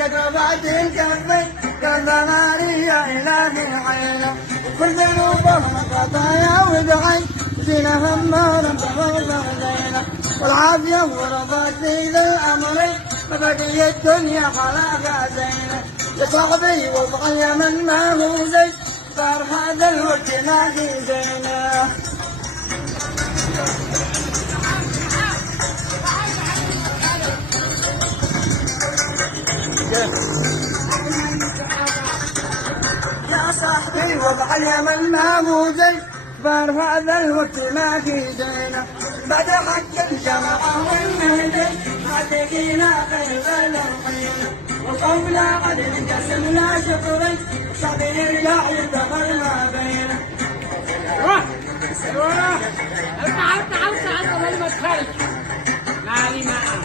قد رفعت الكفين كالزغاري يا إلهي عينه وكل ذنوبهم خطايا ودعي زينة همارا بمرضى زينه والعافية ورضت لي ذا الأمرين مبقي الدنيا خلاقها زينه يا صاحبي وضعي من ما هو زي صار هذا الوقت نادي زينه يا صاحبي وضعي من ما هو زي صار هذا الوقت نادي زينه بعد حق الجماعة والمهدي عتقينا خير الرحيم وقبل عدل قسمنا شكري صعب يرجع يدخل ما بينه ايوه تعال قبل ما تخرج معلي معاه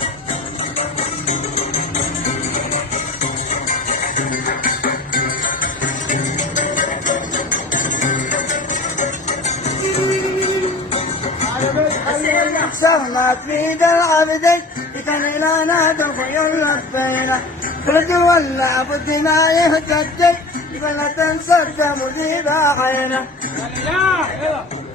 ما تفيد العبدي كان لنا الخيول لفينا خلد ولا بدي ما يهتدي فلا تنسى مذيب عينه لا